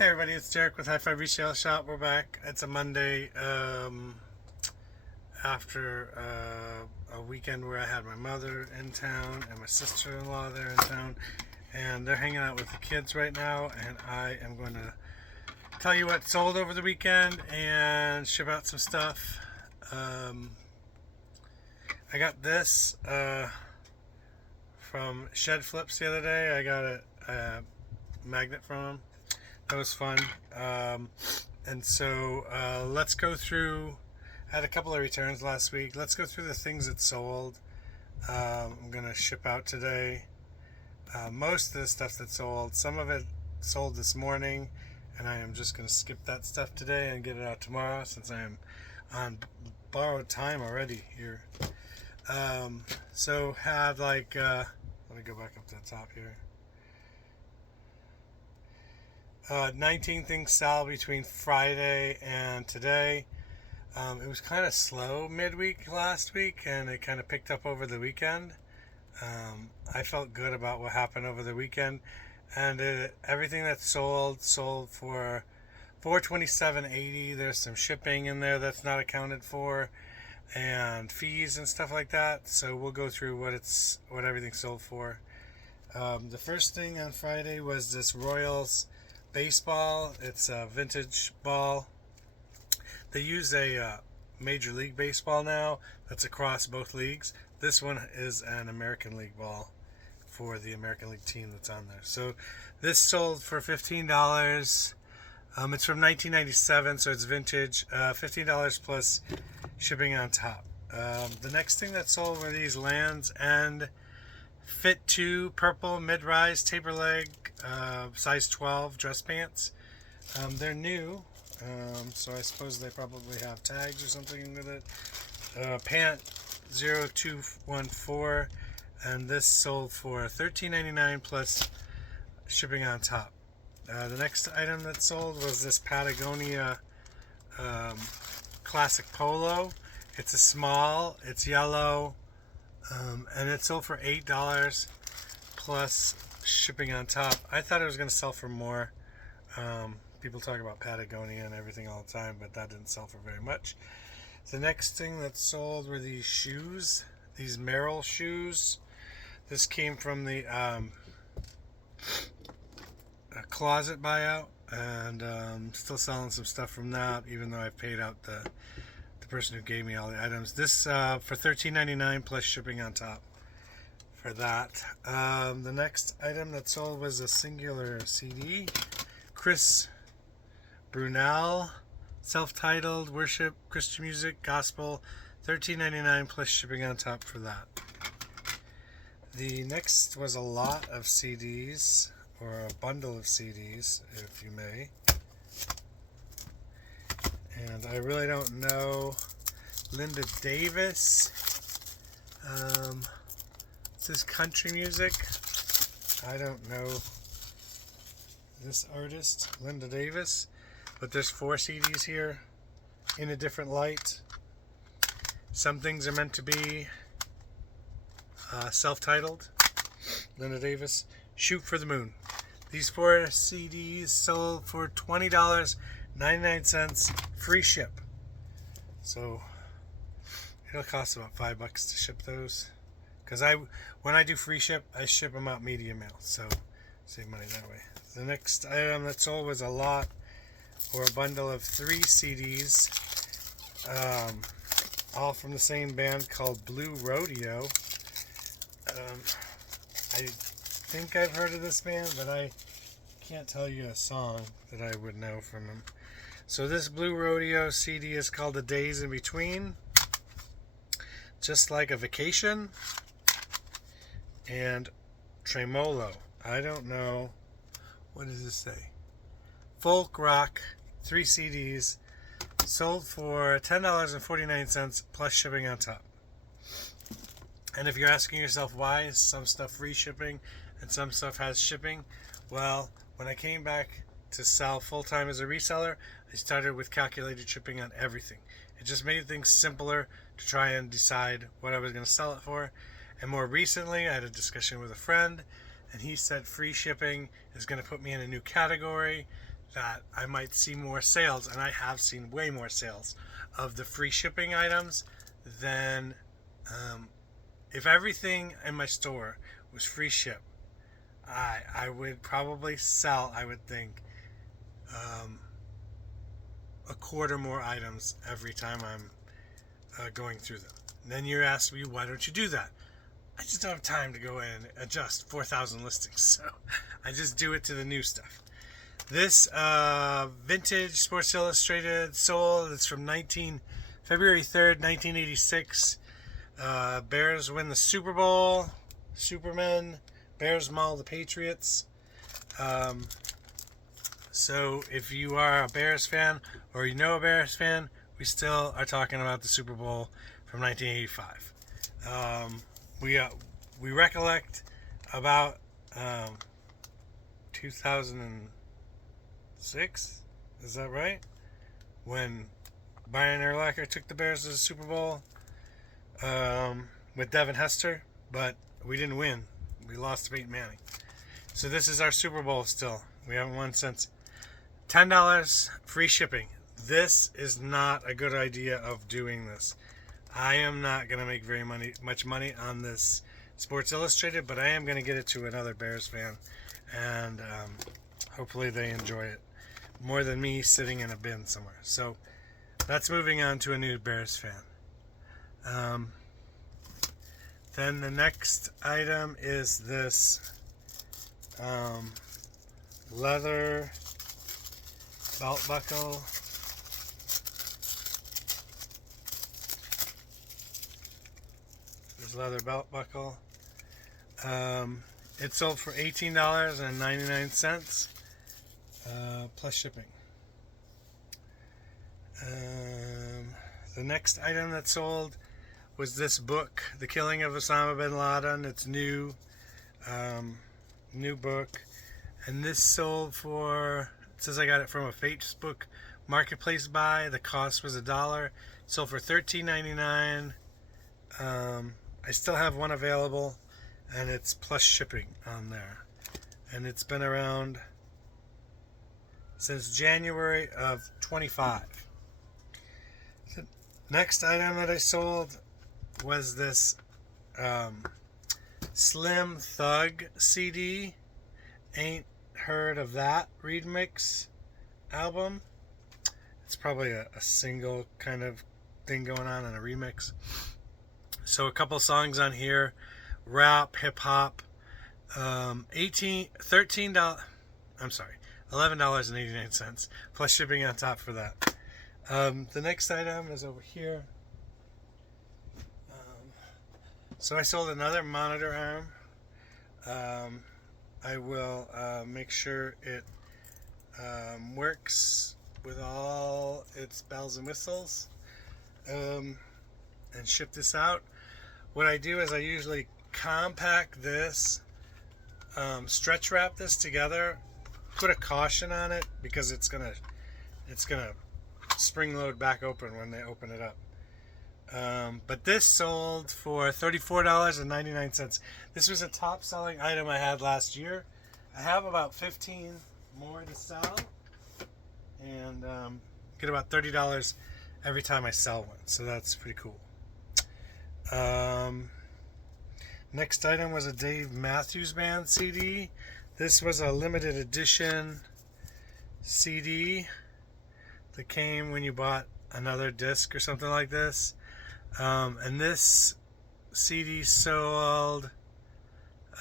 Hey everybody, it's Derek with Hi-Fi Resale Shop. We're back. It's a Monday after a weekend where I had my mother in town and my sister-in-law there in town, and they're hanging out with the kids right now, and I am going to tell you what sold over the weekend and ship out some stuff. I got this from Shed Flips the other day. I got a magnet from them. That was fun. And so let's go through. I had a couple of returns last week. Let's go through the things that sold. I'm going to ship out today. Most of the stuff that sold, some of it sold this morning, and I am just going to skip that stuff today and get it out tomorrow since I am on borrowed time already here. So had like, let me go back up to the top here. 19 things sell between Friday and today. It was kind of slow midweek last week, and it kind of picked up over the weekend. I felt good about what happened over the weekend, and everything that sold for $427.80. There's some shipping in there that's not accounted for, and fees and stuff like that. So we'll go through what everything sold for. The first thing on Friday was this Royals baseball. It's a vintage ball. They use a Major League Baseball now that's across both leagues. This one is an American League ball for the American League team that's on there. So this sold for $15. It's from 1997, so it's vintage. $15 plus shipping on top. The next thing that sold were these Lands' End Fit 2 purple mid-rise taper leg size 12 dress pants. They're new, so I suppose they probably have tags or something with it. Pant 0214, and this sold for $13.99 plus shipping on top. The next item that sold was this Patagonia classic polo. It's a small, it's yellow, and it sold for $8 plus shipping on top. I thought it was going to sell for more. People talk about Patagonia and everything all the time, but that didn't sell for very much. The next thing that sold were these shoes, these Merrill shoes. This came from the closet buyout, and still selling some stuff from that, even though I paid out the person who gave me all the items. This for $13.99 plus shipping on top for that. The next item that sold was a singular CD. Chris Brunel, self-titled worship, Christian music, gospel, $13.99 plus shipping on top for that. The next was a lot of CDs, or a bundle of CDs, if you may. And I really don't know. Linda Davis. This is country music. I don't know this artist, Linda Davis. But there's 4 CDs here in a different light. Some things are meant to be self-titled. Linda Davis. Shoot for the Moon. These 4 CDs sold for $20.99 free ship. So it'll cost about $5 to ship those. Because when I do free ship, I ship them out media mail. So save money that way. The next item that sold was a lot, or a bundle of 3 CDs. All from the same band called Blue Rodeo. I think I've heard of this band, but I can't tell you a song that I would know from them. So this Blue Rodeo CD is called The Days in Between, Just Like a Vacation, and Tremolo. I don't know. What does this say? Folk rock, 3 CDs, sold for $10.49 plus shipping on top. And if you're asking yourself why is some stuff free shipping and some stuff has shipping, well, when I came back to sell full-time as a reseller, I started with calculated shipping on everything. It just made things simpler to try and decide what I was going to sell it for. And more recently, I had a discussion with a friend, and he said free shipping is going to put me in a new category that I might see more sales, and I have seen way more sales of the free shipping items than if everything in my store was free ship. I would probably sell, I would think, um, a quarter more items every time I'm going through them. And then you ask me, why don't you do that? I just don't have time to go in and adjust 4,000 listings, so I just do it to the new stuff. This vintage Sports Illustrated sold. It's from February 3rd, 1986. Bears win the Super Bowl. Superman. Bears maul the Patriots. So if you are a Bears fan or you know a Bears fan, we still are talking about the Super Bowl from 1985. We recollect about 2006. Is that right? When Brian Urlacher took the Bears to the Super Bowl with Devin Hester, but we didn't win. We lost to Peyton Manning. So this is our Super Bowl still. We haven't won since. $10 free shipping. This is not a good idea of doing this. I am not going to make much money on this Sports Illustrated, but I am going to get it to another Bears fan, and hopefully they enjoy it more than me sitting in a bin somewhere. So that's moving on to a new Bears fan. Then the next item is this leather belt buckle. This leather belt buckle. It sold for $18.99 plus shipping. The next item that sold was this book, The Killing of Osama bin Laden. It's new book, and this sold for, it says I got it from a Facebook marketplace buy. The cost was $1. It sold for $13.99. I still have one available, and it's plus shipping on there, and it's been around since January of 25. The next item that I sold was this Slim Thug CD. Ain't heard of that remix album. It's probably a single kind of thing going on in a remix. So a couple songs on here, rap, hip hop, $11.89 plus shipping on top for that. The next item is over here. So I sold another monitor arm. I will make sure it works with all its bells and whistles, and ship this out. What I do is I usually compact this, stretch wrap this together, put a caution on it because it's gonna spring load back open when they open it up. But this sold for $34.99. This was a top selling item I had last year. I have about 15 more to sell, and get about $30 every time I sell one, so that's pretty cool. Next item was a Dave Matthews Band CD. This was a limited edition CD that came when you bought another disc or something like this. And this CD sold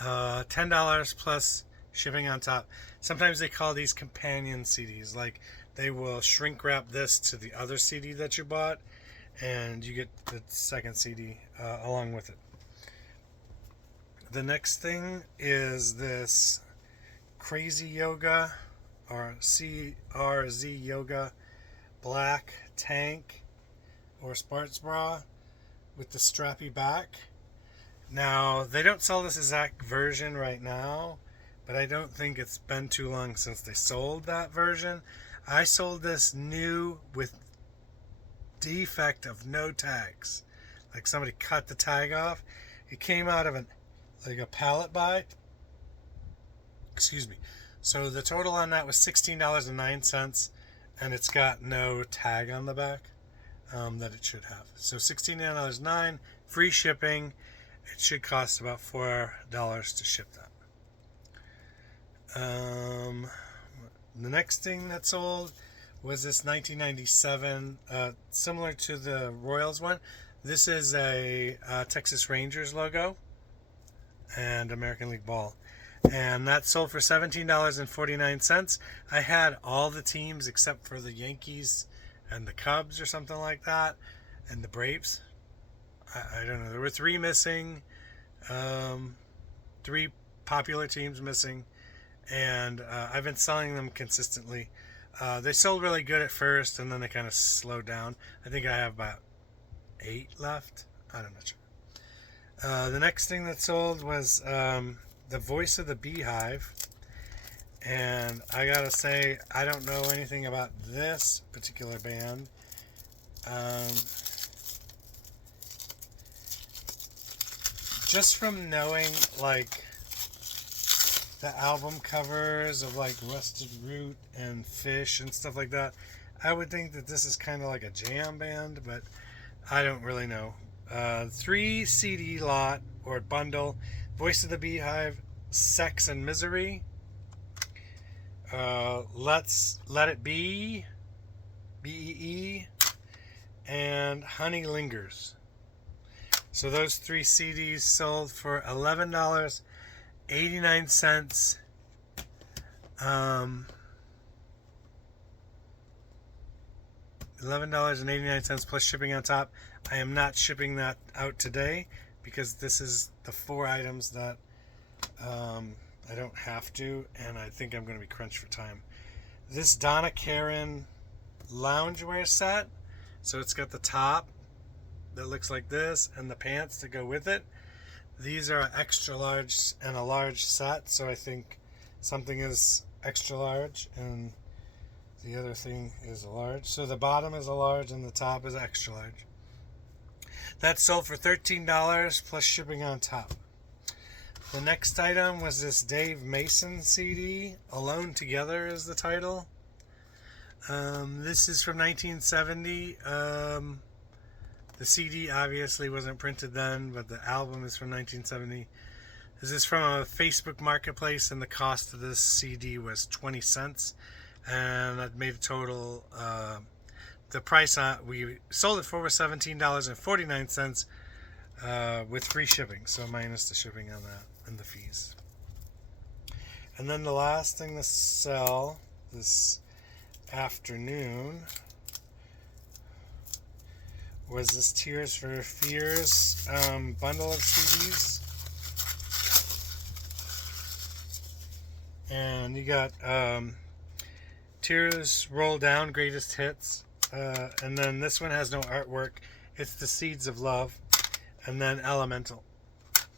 $10 plus shipping on top. Sometimes they call these companion CDs. Like, they will shrink wrap this to the other CD that you bought, and you get the second CD along with it. The next thing is this Crazy Yoga, or CRZ Yoga black tank or sports bra with the strappy back. Now, they don't sell this exact version right now, but I don't think it's been too long since they sold that version. I sold this new with defect of no tags. Like somebody cut the tag off. It came out of a pallet buy. Excuse me. So the total on that was $16.09, and it's got no tag on the back that it should have. So $16.09, free shipping. It should cost about $4 to ship that. The next thing that sold was this 1997, similar to the Royals one. This is a Texas Rangers logo and American League ball. And that sold for $17.49. I had all the teams except for the Yankees and the Cubs or something like that, and the Braves. I don't know. There were 3 missing, 3 popular teams missing, and I've been selling them consistently. They sold really good at first, and then they kind of slowed down. I think I have about 8 left. I'm not sure. The next thing that sold was the Voice of the Beehive, and I gotta say, I don't know anything about this particular band. Just from knowing like the album covers of like Rusted Root and Fish and stuff like that, I would think that this is kind of like a jam band, but I don't really know. 3 CD lot or bundle: Voice of the Beehive, Sex and Misery, Let It Be, BEE, and Honey Lingers. So those 3 CDs sold for $11.89. $11.89 plus shipping on top. I am not shipping that out today because this is the 4 items that I don't have to, and I think I'm going to be crunched for time. This Donna Karan loungewear set, so it's got the top that looks like this and the pants to go with it. These are extra large and a large set, so I think something is extra large and the other thing is a large. So the bottom is a large and the top is extra large. That sold for $13 plus shipping on top. The next item was this Dave Mason CD. Alone Together is the title. This is from 1970. The CD obviously wasn't printed then, but the album is from 1970. This is from a Facebook marketplace, and the cost of this CD was 20 cents. And that made a total, the price we sold it for was $17.49 with free shipping, so minus the shipping on that and the fees. And then the last thing to sell this afternoon was this Tears for Fears bundle of CDs. And you got Tears Roll Down, Greatest Hits. And then this one has no artwork. It's The Seeds of Love. And then Elemental.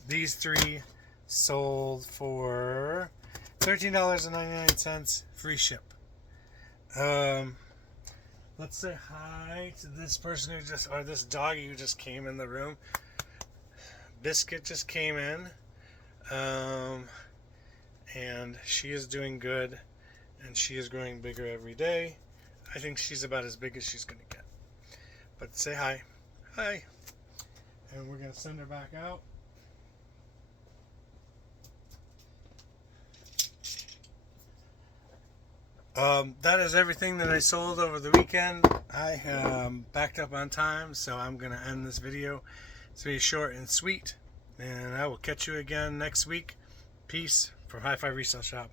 These 3 sold for $13.99, free ship. Let's say hi to this person who just, or this doggy who just came in the room. Biscuit just came in. And she is doing good. And she is growing bigger every day. I think she's about as big as she's going to get. But say hi. Hi. And we're going to send her back out. That is everything that I sold over the weekend. I backed up on time, so I'm going to end this video. It's very short and sweet. And I will catch you again next week. Peace from Hi-Fi Resale Shop.